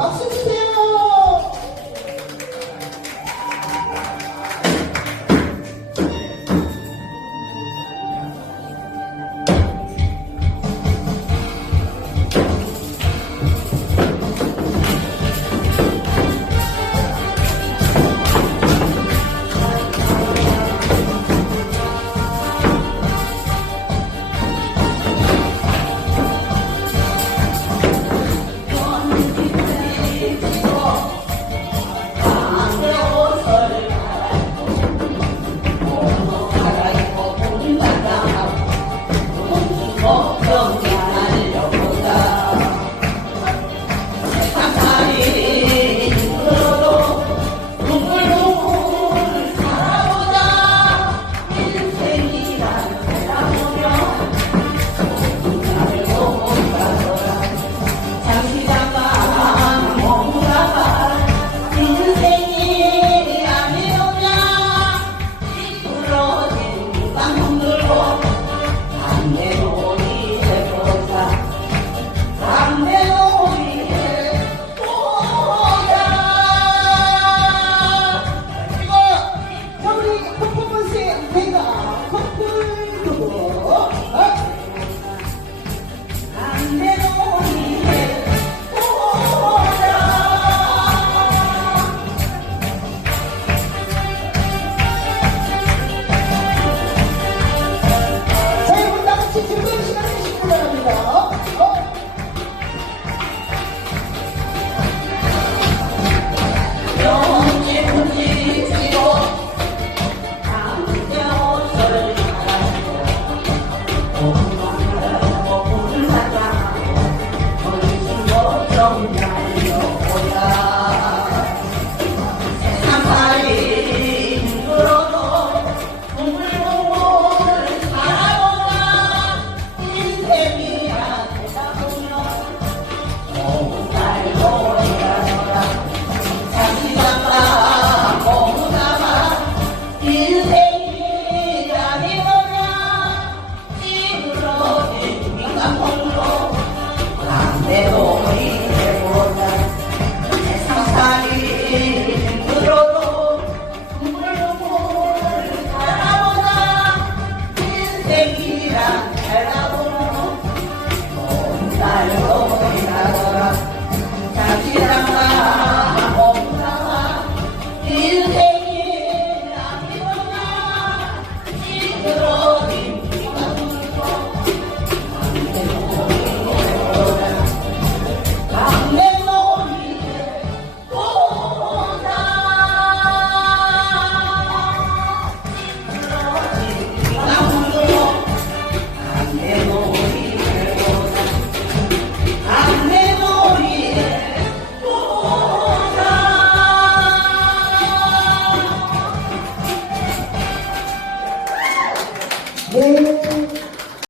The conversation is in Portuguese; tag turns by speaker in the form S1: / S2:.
S1: Absolutamente.